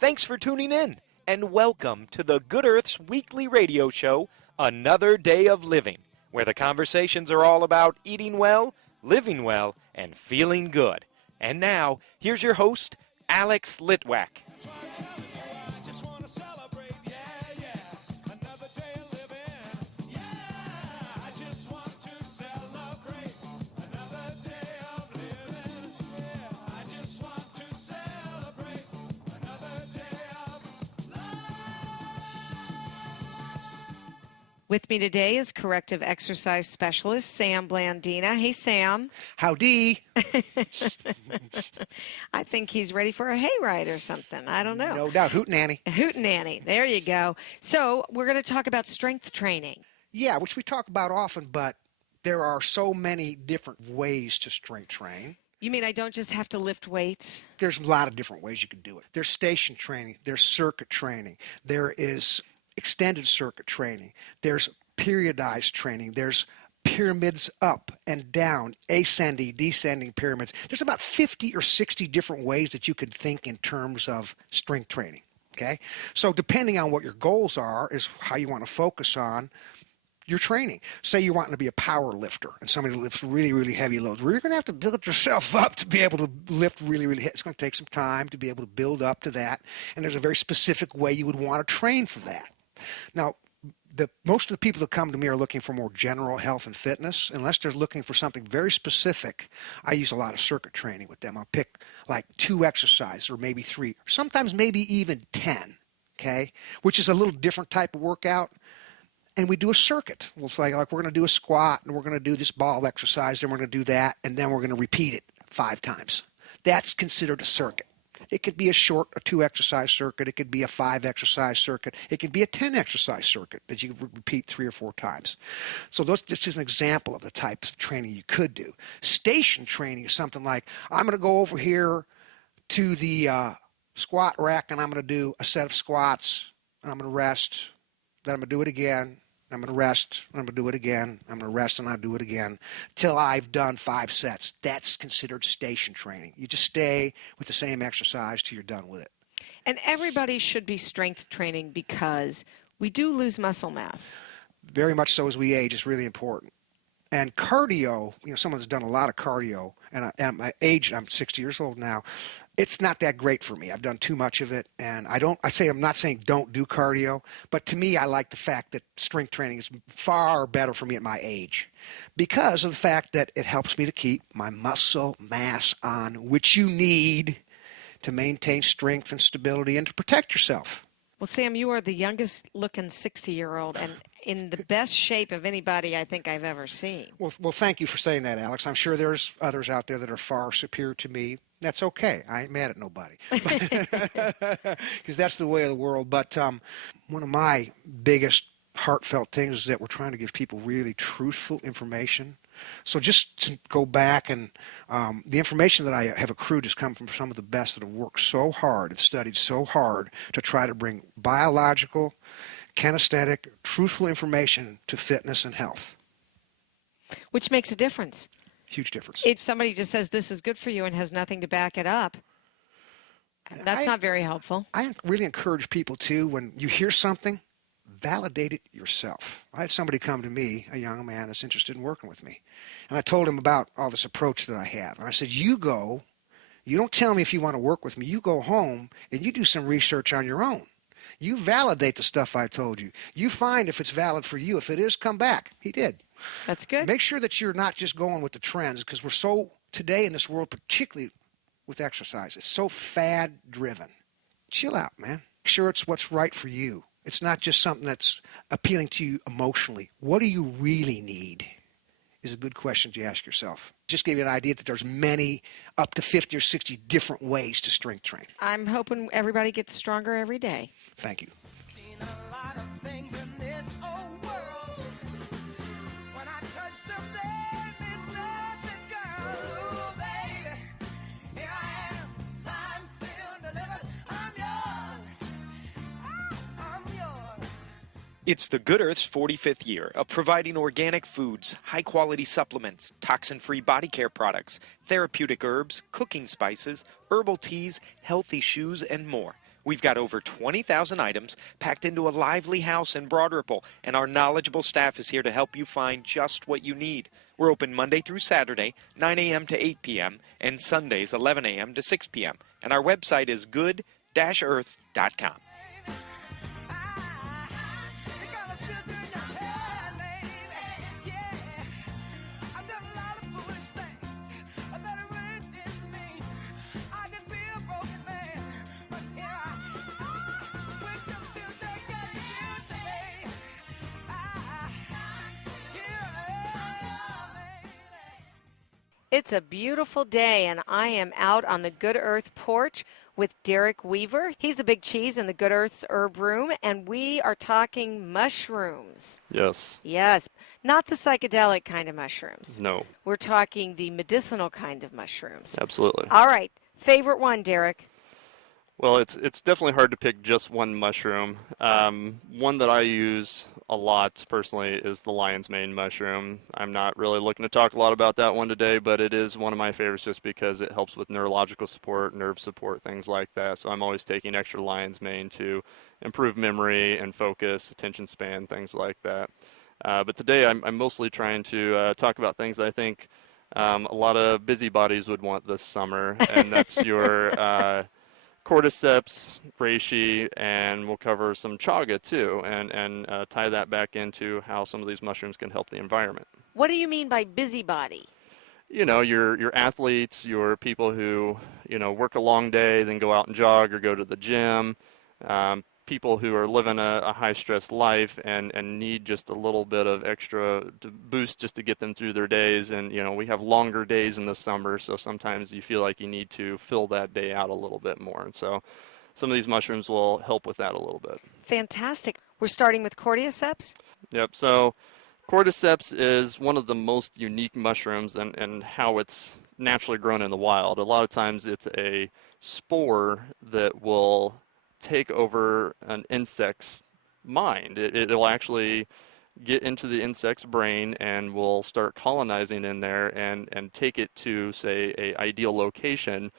Thanks for tuning in, and welcome to the Good Earth's weekly radio show, Another Day of Living, where the conversations are all about eating well, living well, and feeling good. And now, here's your host, Alex Litwack. With me today is corrective exercise specialist Sam Blandina. Hey, Sam. Howdy. I think he's ready for a hayride or something. I don't know. No doubt. Hootenanny. Hootenanny. There you go. So we're going to talk about strength training. Yeah, which we talk about often, but there are so many different ways to strength train. You mean I don't just have to lift weights? There's a lot of different ways you can do it. There's station training. There's circuit training. There is extended circuit training. There's periodized training. There's pyramids up and down, ascending, descending pyramids. There's about 50 or 60 different ways that you could think in terms of strength training. Okay? So depending on what your goals are is how you want to focus on your training. Say you're wanting to be a power lifter and somebody lifts really, really heavy loads. Well, you're going to have to build yourself up to be able to lift really, really heavy. It's going to take some time to be able to build up to that. And there's a very specific way you would want to train for that. Now, most of the people that come to me are looking for more general health and fitness. Unless they're looking for something very specific, I use a lot of circuit training with them. I'll pick like 2 exercises or maybe 3, or sometimes maybe even 10, okay, which is a little different type of workout. And we do a circuit. We'll say, like we're going to do a squat, and we're going to do this ball exercise, then we're going to do that, and then we're going to repeat it 5 times. That's considered a circuit. It could be a short, a 2-exercise circuit. It could be a 5-exercise circuit. It could be a 10-exercise circuit that you repeat 3 or 4 times. So this is an example of the types of training you could do. Station training is something like, I'm going to go over here to the squat rack, and I'm going to do a set of squats, and I'm going to rest. Then I'm going to do it again. I'm going to rest, and I'm going to do it again. I'm going to rest, and I'll do it again till I've done 5 sets. That's considered station training. You just stay with the same exercise till you're done with it. And everybody should be strength training because we do lose muscle mass. Very much so as we age is really important. And cardio, someone that's done a lot of cardio, and at my age, I'm 60 years old now, it's not that great for me. I've done too much of it, and I'm not saying don't do cardio, but to me, I like the fact that strength training is far better for me at my age because of the fact that it helps me to keep my muscle mass on, which you need to maintain strength and stability and to protect yourself. Well, Sam, you are the youngest looking 60-year-old and in the best shape of anybody I think I've ever seen. Well, thank you for saying that, Alex. I'm sure there's others out there that are far superior to me. That's okay. I ain't mad at nobody because that's the way of the world. But one of my biggest heartfelt things is that we're trying to give people really truthful information. So just to go back and the information that I have accrued has come from some of the best that have worked so hard and studied so hard to try to bring biological, kinesthetic, truthful information to fitness and health. Which makes a difference. Huge difference. If somebody just says this is good for you and has nothing to back it up, that's not very helpful. I really encourage people to, when you hear something, validate it yourself. I had somebody come to me, a young man that's interested in working with me, and I told him about all this approach that I have. And I said, you don't tell me if you want to work with me. You go home and you do some research on your own. You validate the stuff I told you. You find if it's valid for you. If it is, come back. He did. That's good. Make sure that you're not just going with the trends because we're so, today in this world, particularly with exercise, it's so fad-driven. Chill out, man. Make sure it's what's right for you. It's not just something that's appealing to you emotionally. What do you really need is a good question to ask yourself. Just give you an idea that there's many, up to 50 or 60 different ways to strength train. I'm hoping everybody gets stronger every day. Thank you. It's the Good Earth's 45th year of providing organic foods, high-quality supplements, toxin-free body care products, therapeutic herbs, cooking spices, herbal teas, healthy shoes, and more. We've got over 20,000 items packed into a lively house in Broad Ripple, and our knowledgeable staff is here to help you find just what you need. We're open Monday through Saturday, 9 a.m. to 8 p.m., and Sundays, 11 a.m. to 6 p.m. And our website is good-earth.com. It's a beautiful day, and I am out on the Good Earth porch with Derek Weaver. He's the big cheese in the Good Earth's Herb Room, and we are talking mushrooms. Yes. Yes, not the psychedelic kind of mushrooms. No. We're talking the medicinal kind of mushrooms. Absolutely. All right, favorite one, Derek? Well, it's definitely hard to pick just one mushroom. One that I use a lot personally is the lion's mane mushroom. I'm not really looking to talk a lot about that one today, but it is one of my favorites just because it helps with neurological support, nerve support, things like that. So I'm always taking extra lion's mane to improve memory and focus, attention span, things like that. But today I'm mostly trying to talk about things that I think a lot of busybodies would want this summer, and that's your Cordyceps, reishi, and we'll cover some chaga too, and tie that back into how some of these mushrooms can help the environment. What do you mean by busybody? You know, your athletes, your people who, work a long day, then go out and jog or go to the gym, people who are living a high-stress life and need just a little bit of extra boost just to get them through their days. And, we have longer days in the summer, so sometimes you feel like you need to fill that day out a little bit more. And so some of these mushrooms will help with that a little bit. Fantastic. We're starting with Cordyceps? Yep, so Cordyceps is one of the most unique mushrooms and how it's naturally grown in the wild. A lot of times it's a spore that will take over an insect's mind. It'll actually get into the insect's brain and will start colonizing in there and take it to, say, a ideal location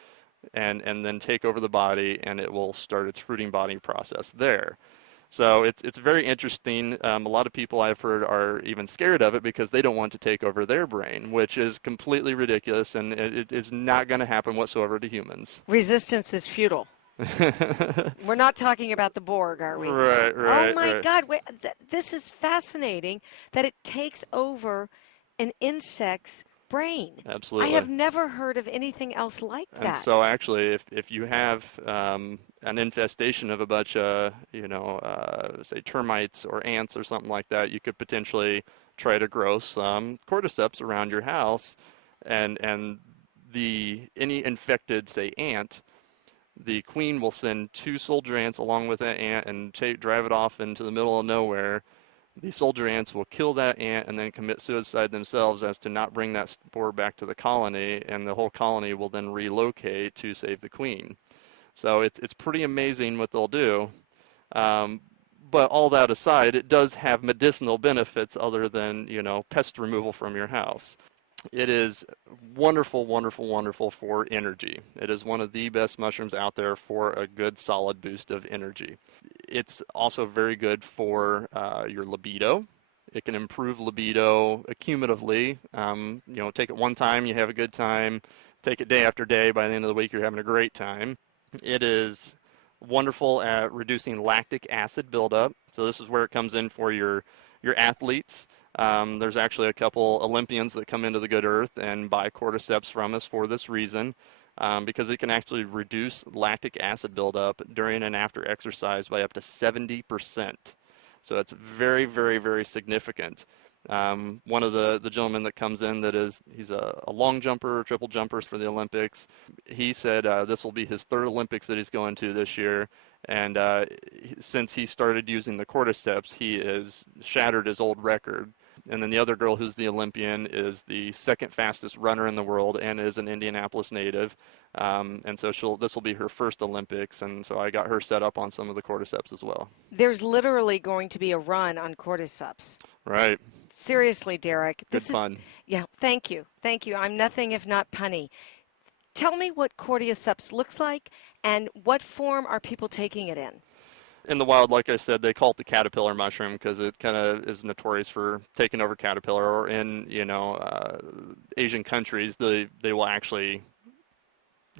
and then take over the body, and it will start its fruiting body process there. So it's very interesting. A lot of people I've heard are even scared of it because they don't want to take over their brain, which is completely ridiculous, and it is not going to happen whatsoever to humans. Resistance is futile. We're not talking about the Borg, are we? Right. Oh, my right. God. Wait, this is fascinating that it takes over an insect's brain. Absolutely. I have never heard of anything else like that. And so actually, if you have an infestation of a bunch of, say termites or ants or something like that, you could potentially try to grow some cordyceps around your house, and any infected, say, ant, the queen will send 2 soldier ants along with that ant and drive it off into the middle of nowhere. The soldier ants will kill that ant and then commit suicide themselves as to not bring that spore back to the colony, and the whole colony will then relocate to save the queen. So it's pretty amazing what they'll do. But all that aside, it does have medicinal benefits other than, pest removal from your house. It is wonderful, wonderful, wonderful for energy. It is one of the best mushrooms out there for a good, solid boost of energy. It's also very good for your libido. It can improve libido accumulatively. Take it one time, you have a good time. Take it day after day. By the end of the week, you're having a great time. It is wonderful at reducing lactic acid buildup. So this is where it comes in for your athletes. There's actually a couple Olympians that come into the Good Earth and buy cordyceps from us for this reason, because it can actually reduce lactic acid buildup during and after exercise by up to 70%. So it's very, very, very significant. One of the gentlemen that comes in he's a long jumper, triple jumpers for the Olympics. He said this will be his 3rd Olympics that he's going to this year. And since he started using the cordyceps, he has shattered his old record. And then the other girl who's the Olympian is the 2nd fastest runner in the world and is an Indianapolis native. And so this will be her first Olympics. And so I got her set up on some of the cordyceps as well. There's literally going to be a run on cordyceps. Right. Seriously, Derek. Good fun. Yeah, thank you. I'm nothing if not punny. Tell me what cordyceps looks like And what form are people taking it in? In the wild, like I said, they call it the caterpillar mushroom because it kind of is notorious for taking over caterpillar. Or in Asian countries, they will actually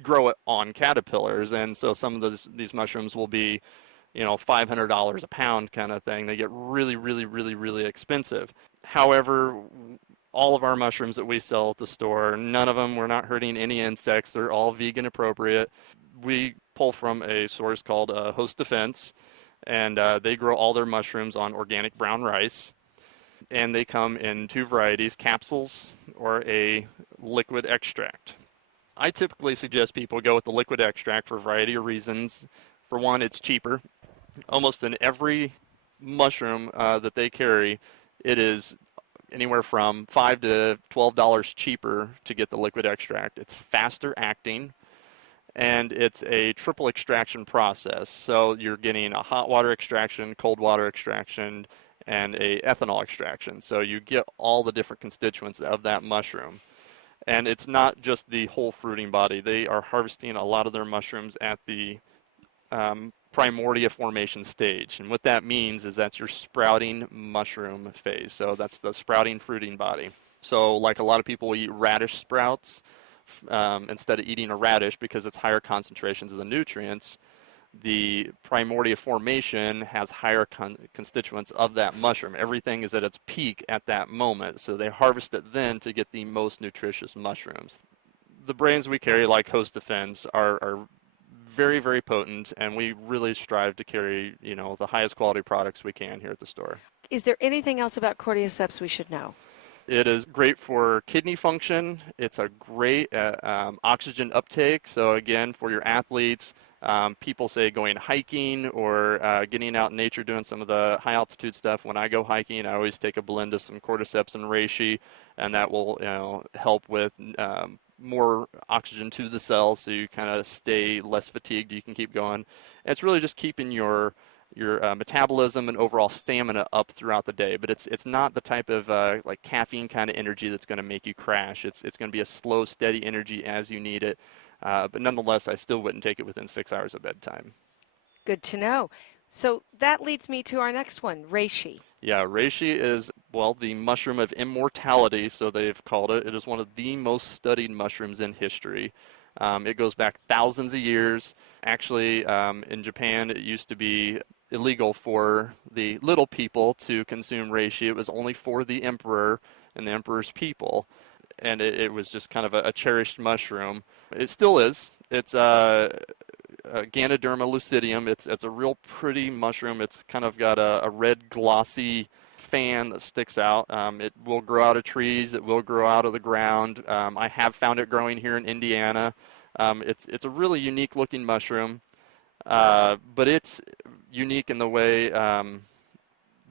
grow it on caterpillars, and so some of these mushrooms will be, $500 a pound kind of thing. They get really, really, really, really expensive. However, all of our mushrooms that we sell at the store, none of them, we're not hurting any insects. They're all vegan appropriate. We pull from a source called Host Defense, and they grow all their mushrooms on organic brown rice. And they come in two varieties, capsules or a liquid extract. I typically suggest people go with the liquid extract for a variety of reasons. For one, it's cheaper. Almost in every mushroom that they carry, it is anywhere from $5 to $12 cheaper to get the liquid extract. It's faster acting, and it's a triple extraction process. So you're getting a hot water extraction, cold water extraction, and a ethanol extraction. So you get all the different constituents of that mushroom. And it's not just the whole fruiting body. They are harvesting a lot of their mushrooms at the primordia formation stage. And what that means is that's your sprouting mushroom phase. So that's the sprouting fruiting body. So like a lot of people eat radish sprouts instead of eating a radish because it's higher concentrations of the nutrients. The primordia formation has higher constituents of that mushroom. Everything is at its peak at that moment, so they harvest it then to get the most nutritious mushrooms. The brands we carry, like Host Defense, are very, very potent, and we really strive to carry, the highest quality products we can here at the store. Is there anything else about Cordyceps we should know? It is great for kidney function. It's a great oxygen uptake. So again, for your athletes, people say going hiking or getting out in nature, doing some of the high altitude stuff. When I go hiking, I always take a blend of some Cordyceps and reishi, and that will help with more oxygen to the cells, so you kind of stay less fatigued. You can keep going. And it's really just keeping your metabolism and overall stamina up throughout the day. But it's not the type of like caffeine kind of energy that's going to make you crash. It's going to be a slow, steady energy as you need it. But nonetheless, I still wouldn't take it within 6 hours of bedtime. Good to know. So that leads me to our next one, reishi. Yeah, reishi is, the mushroom of immortality, so they've called it. It is one of the most studied mushrooms in history. It goes back thousands of years. Actually, in Japan, it used to be illegal for the little people to consume reishi. It was only for the emperor and the emperor's people. And it was just kind of a cherished mushroom. It still is. It's Ganoderma lucidium. It's a real pretty mushroom. It's kind of got a red glossy fan that sticks out. It will grow out of trees. It will grow out of the ground. I have found it growing here in Indiana. It's a really unique looking mushroom, but it's unique in the way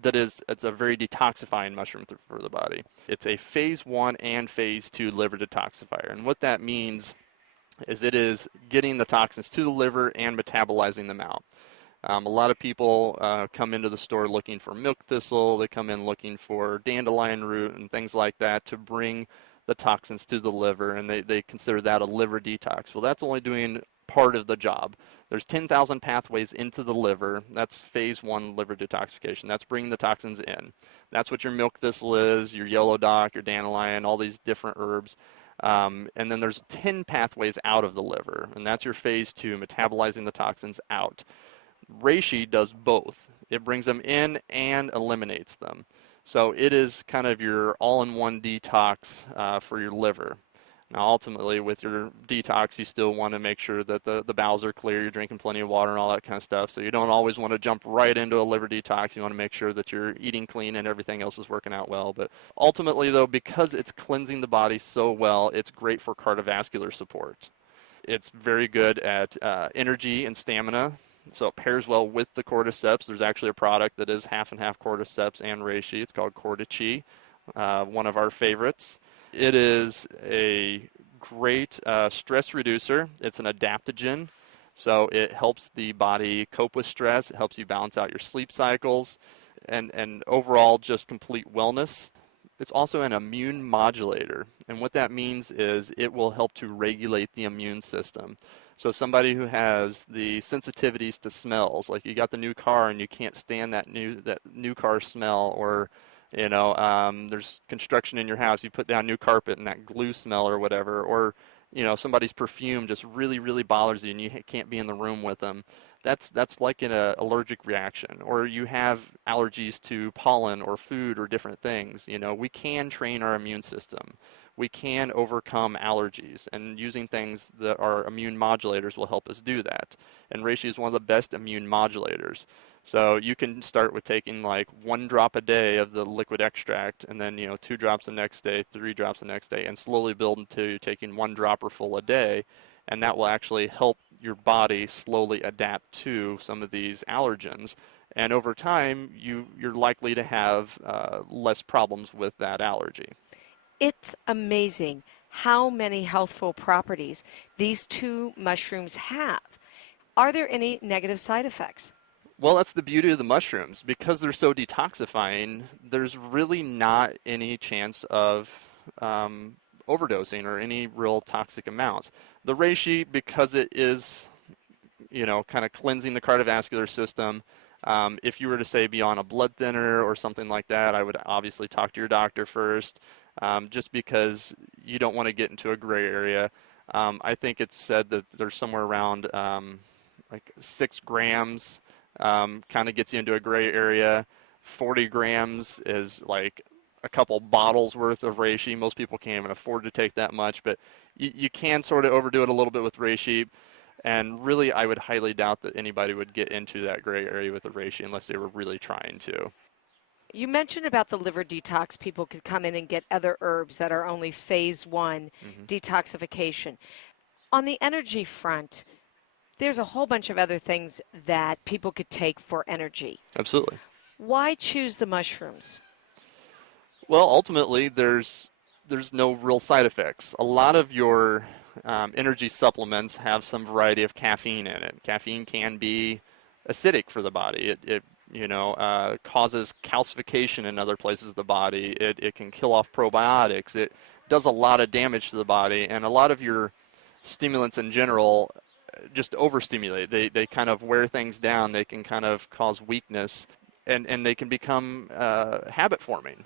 it's a very detoxifying mushroom for the body. It's a phase 1 and phase 2 liver detoxifier. And what that means is it is getting the toxins to the liver and metabolizing them out. A lot of people come into the store looking for milk thistle. They come in looking for dandelion root and things like that to bring the toxins to the liver, and they consider that a liver detox. Well, that's only doing part of the job. There's 10,000 pathways into the liver. That's phase 1 liver detoxification. That's bringing the toxins in. That's what your milk thistle is, your yellow dock, your dandelion, all these different herbs. And then there's 10 pathways out of the liver, and that's your phase 2, metabolizing the toxins out. Reishi does both. It brings them in and eliminates them. So it is kind of your all-in-one detox for your liver. Now, ultimately, with your detox, you still want to make sure that the bowels are clear, you're drinking plenty of water and all that kind of stuff. So you don't always want to jump right into a liver detox. You want to make sure that you're eating clean and everything else is working out well. But ultimately, though, because it's cleansing the body so well, it's great for cardiovascular support. It's very good at energy and stamina. So it pairs well with the Cordyceps. There's actually a product that is half and half Cordyceps and reishi. It's called Cordyceps, one of our favorites. It is a great stress reducer. It's an adaptogen, so it helps the body cope with stress. It helps you balance out your sleep cycles and overall just complete wellness. It's also an immune modulator, and what that means is it will help to regulate the immune system. So somebody who has the sensitivities to smells, like you got the new car and you can't stand that new car smell, or there's construction in your house, you put down new carpet and that glue smell or whatever, or somebody's perfume just really, really bothers you and you can't be in the room with them. That's like an allergic reaction. Or you have allergies to pollen or food or different things. We can train our immune system. We can overcome allergies, and using things that are immune modulators will help us do that. And reishi is one of the best immune modulators. So you can start with taking like 1 drop a day of the liquid extract, and then 2 drops the next day, 3 drops the next day, and slowly build until you're taking 1 dropper full a day, and that will actually help your body slowly adapt to some of these allergens. And over time, you're likely to have less problems with that allergy. It's amazing how many healthful properties these 2 mushrooms have. Are there any negative side effects? Well, that's the beauty of the mushrooms. Because they're so detoxifying, there's really not any chance of overdosing or any real toxic amounts. The reishi, because it is, kind of cleansing the cardiovascular system, if you were to say be on a blood thinner or something like that, I would obviously talk to your doctor first, just because you don't want to get into a gray area. I think it's said that there's somewhere around like 6 grams kind of gets you into a gray area. 40 grams is like a couple bottles worth of reishi. Most people can't even afford to take that much, but you can sort of overdo it a little bit with reishi. And really, I would highly doubt that anybody would get into that gray area with the reishi unless they were really trying to. You mentioned about the liver detox. People could come in and get other herbs that are only phase 1 detoxification. On the energy front, there's a whole bunch of other things that people could take for energy. Absolutely. Why choose the mushrooms? Well, ultimately, there's no real side effects. A lot of your energy supplements have some variety of caffeine in it. Caffeine can be acidic for the body. It causes calcification in other places of the body. It can kill off probiotics. It does a lot of damage to the body, and a lot of your stimulants in general just overstimulate. They kind of wear things down. They can kind of cause weakness, and they can become habit forming.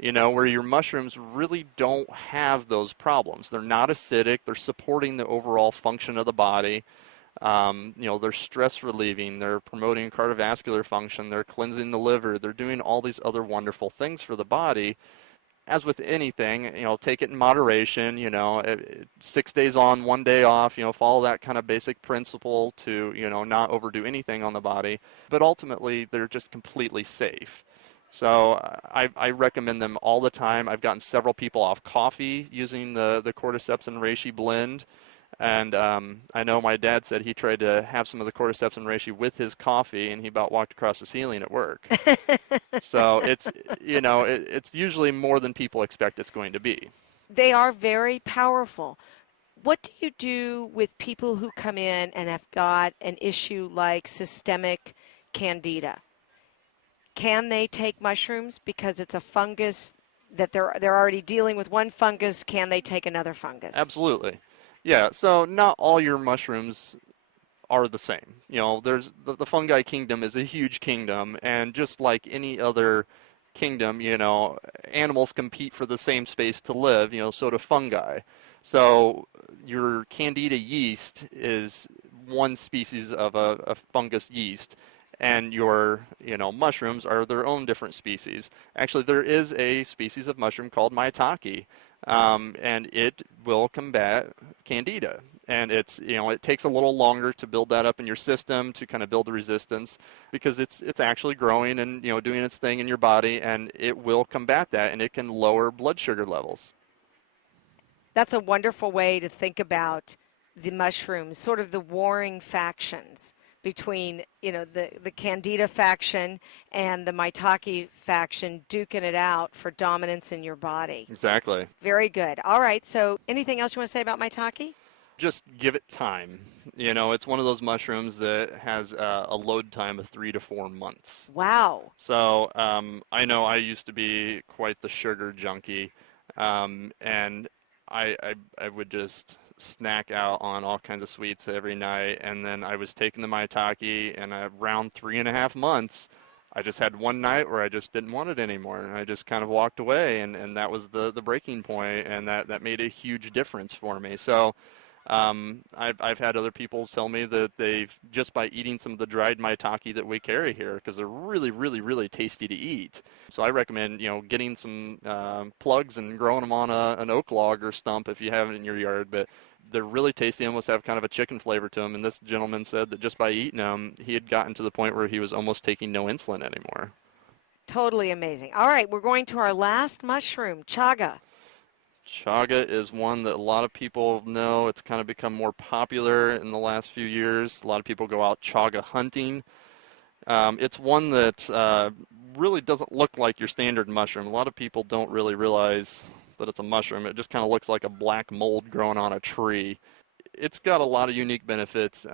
Where your mushrooms really don't have those problems. They're not acidic. They're supporting the overall function of the body. They're stress relieving. They're promoting cardiovascular function. They're cleansing the liver. They're doing all these other wonderful things for the body. As with anything, take it in moderation. 6 days on, 1 day off. Follow that kind of basic principle to not overdo anything on the body. But ultimately, they're just completely safe. So I recommend them all the time. I've gotten several people off coffee using the Cordyceps and reishi blend. And I know my dad said he tried to have some of the Cordyceps and reishi with his coffee, and he about walked across the ceiling at work. So it's usually more than people expect it's going to be. They are very powerful. What do you do with people who come in and have got an issue like systemic candida? Can they take mushrooms because it's a fungus that they're already dealing with one fungus? Can they take another fungus? Absolutely. Yeah, so not all your mushrooms are the same. There's the fungi kingdom is a huge kingdom, and just like any other kingdom, animals compete for the same space to live, so do fungi. So your candida yeast is one species of a fungus yeast, and your mushrooms are their own different species. Actually, there is a species of mushroom called maitake, and it will combat candida. And it's it takes a little longer to build that up in your system, to kind of build the resistance, because it's actually growing and doing its thing in your body, and it will combat that, and it can lower blood sugar levels. That's a wonderful way to think about the mushrooms, sort of the warring factions between the candida faction and the maitake faction, duking it out for dominance in your body. Exactly. Very good. All right, so anything else you want to say about maitake? Just give it time. It's one of those mushrooms that has a load time of 3 to 4 months. Wow. So I know I used to be quite the sugar junkie, and I would just snack out on all kinds of sweets every night, and then I was taking the maitake, and around 3.5 months, I just had one night where I just didn't want it anymore, and I just kind of walked away, and that was the breaking point, and that made a huge difference for me. So I've had other people tell me that they've, just by eating some of the dried maitake that we carry here, because they're really, really, really tasty to eat. So I recommend, getting some plugs and growing them on an oak log or stump if you have it in your yard. But they're really tasty, almost have kind of a chicken flavor to them. And this gentleman said that just by eating them, he had gotten to the point where he was almost taking no insulin anymore. Totally amazing. All right, we're going to our last mushroom, chaga. Chaga is one that a lot of people know. It's kind of become more popular in the last few years. A lot of people go out chaga hunting. It's one that really doesn't look like your standard mushroom. A lot of people don't really realize that it's a mushroom. It just kind of looks like a black mold growing on a tree. It's got a lot of unique benefits,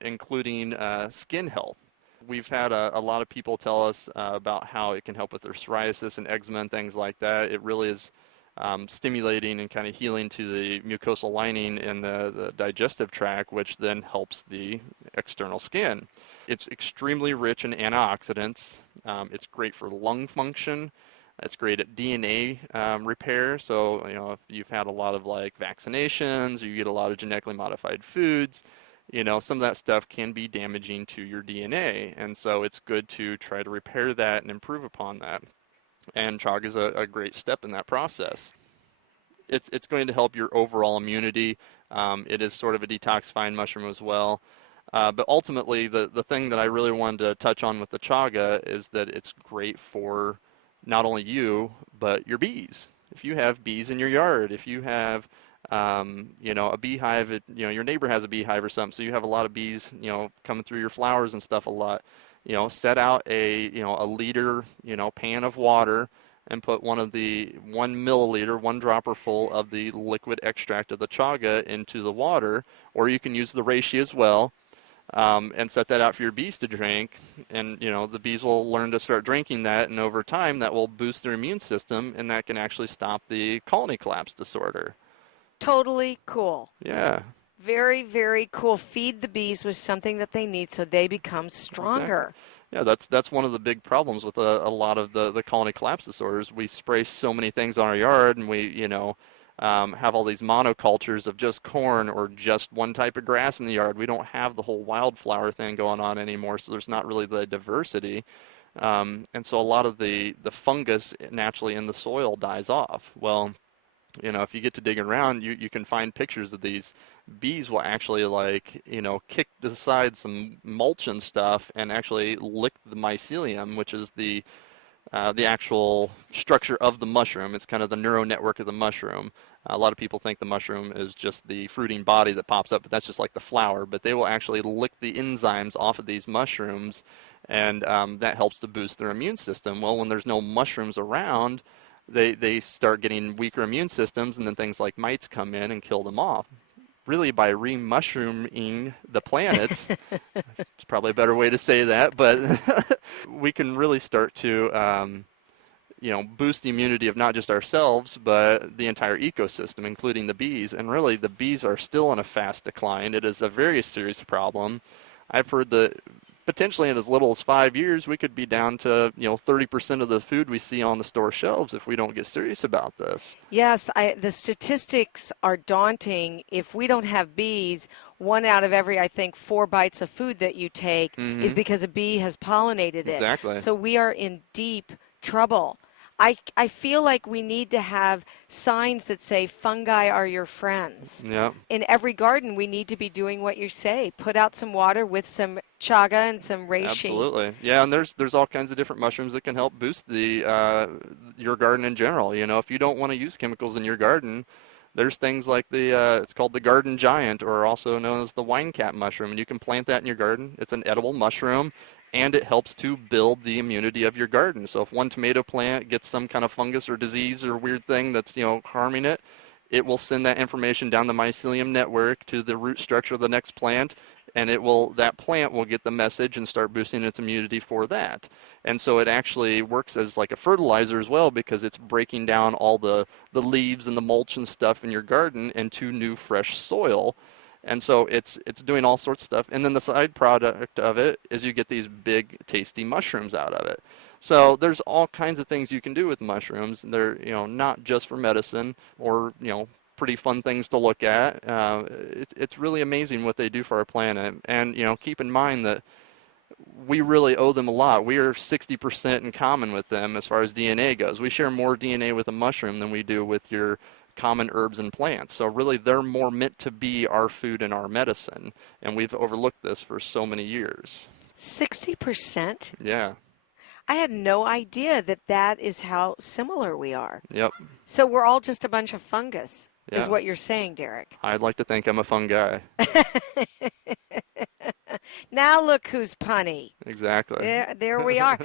including skin health. We've had a lot of people tell us about how it can help with their psoriasis and eczema and things like that. It really is stimulating and kind of healing to the mucosal lining in the digestive tract, which then helps the external skin. It's extremely rich in antioxidants. It's great for lung function. It's great at DNA repair. So, if you've had a lot of like vaccinations, or you get a lot of genetically modified foods, some of that stuff can be damaging to your DNA. And so it's good to try to repair that and improve upon that. And chaga is a great step in that process. It's going to help your overall immunity. It is sort of a detoxifying mushroom as well. But ultimately, the thing that I really wanted to touch on with the chaga is that it's great for not only you, but your bees. If you have bees in your yard, if you have, a beehive, your neighbor has a beehive or something, so you have a lot of bees, coming through your flowers and stuff a lot. Set out a liter, pan of water and put 1 milliliter, 1 dropper full of the liquid extract of the chaga into the water, or you can use the reishi as well, and set that out for your bees to drink. And, the bees will learn to start drinking that, and over time that will boost their immune system, and that can actually stop the colony collapse disorder. Totally cool. Yeah. Very, very cool. Feed the bees with something that they need so they become stronger. Exactly. Yeah, that's one of the big problems with a lot of the colony collapse disorders. We spray so many things on our yard, and we, have all these monocultures of just corn or just one type of grass in the yard. We don't have the whole wildflower thing going on anymore, so there's not really the diversity. And so a lot of the fungus naturally in the soil dies off. Well, if you get to digging around, you can find pictures of these bees will actually kick aside some mulch and stuff and actually lick the mycelium, which is the actual structure of the mushroom. It's kind of the neural network of the mushroom. A lot of people think the mushroom is just the fruiting body that pops up, but that's just like the flower. But they will actually lick the enzymes off of these mushrooms, and that helps to boost their immune system. Well, when there's no mushrooms around, they start getting weaker immune systems, and then things like mites come in and kill them off. Really, by re-mushrooming the planet, it's probably a better way to say that, but we can really start to boost the immunity of not just ourselves, but the entire ecosystem, including the bees. And really, the bees are still on a fast decline. It is a very serious problem. I've heard that potentially in as little as 5 years, we could be down to 30% of the food we see on the store shelves if we don't get serious about this. Yes, the statistics are daunting. If we don't have bees, 1 out of every, I think, 4 bites of food that you take is because a bee has pollinated it. Exactly. So we are in deep trouble. I feel like we need to have signs that say fungi are your friends. Yep. In every garden, we need to be doing what you say. Put out some water with some chaga and some reishi. Absolutely. Yeah, and there's all kinds of different mushrooms that can help boost the your garden in general. If you don't want to use chemicals in your garden, there's things like it's called the garden giant, or also known as the wine cap mushroom, and you can plant that in your garden. It's an edible mushroom, and it helps to build the immunity of your garden. So if one tomato plant gets some kind of fungus or disease or weird thing that's harming it, it will send that information down the mycelium network to the root structure of the next plant, and that plant will get the message and start boosting its immunity for that. And so it actually works as like a fertilizer as well, because it's breaking down all the leaves and the mulch and stuff in your garden into new fresh soil. And so it's doing all sorts of stuff. And then the side product of it is you get these big tasty mushrooms out of it. So there's all kinds of things you can do with mushrooms. They're, not just for medicine or, pretty fun things to look at. It's really amazing what they do for our planet. And, keep in mind that we really owe them a lot. We are 60% in common with them as far as DNA goes. We share more DNA with a mushroom than we do with your common herbs and plants. So really, they're more meant to be our food and our medicine. And we've overlooked this for so many years. 60%? Yeah. I had no idea that is how similar we are. Yep. So we're all just a bunch of fungus, Yeah. is what you're saying, Derek. I'd like to think I'm a fungi. Now look who's punny. Exactly. There we are.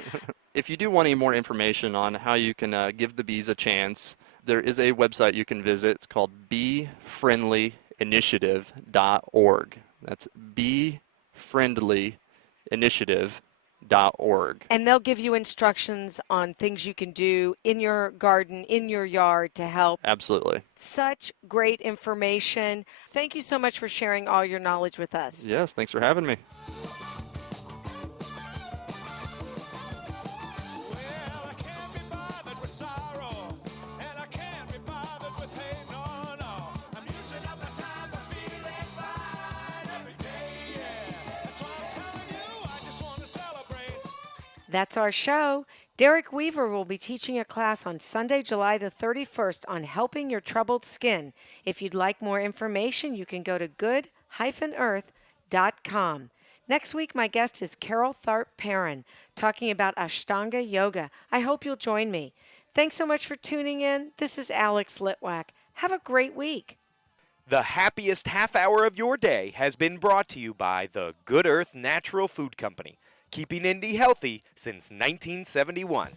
If you do want any more information on how you can give the bees a chance, there is a website you can visit. It's called beefriendlyinitiative.org. That's beefriendlyinitiative.org. And they'll give you instructions on things you can do in your garden, in your yard to help. Absolutely. Such great information. Thank you so much for sharing all your knowledge with us. Yes, thanks for having me. That's our show. Derek Weaver will be teaching a class on Sunday, July the 31st on helping your troubled skin. If you'd like more information, you can go to good-earth.com. Next week, my guest is Carol Tharp-Perrin, talking about Ashtanga Yoga. I hope you'll join me. Thanks so much for tuning in. This is Alex Litwack. Have a great week. The happiest half hour of your day has been brought to you by the Good Earth Natural Food Company, keeping Indy healthy since 1971.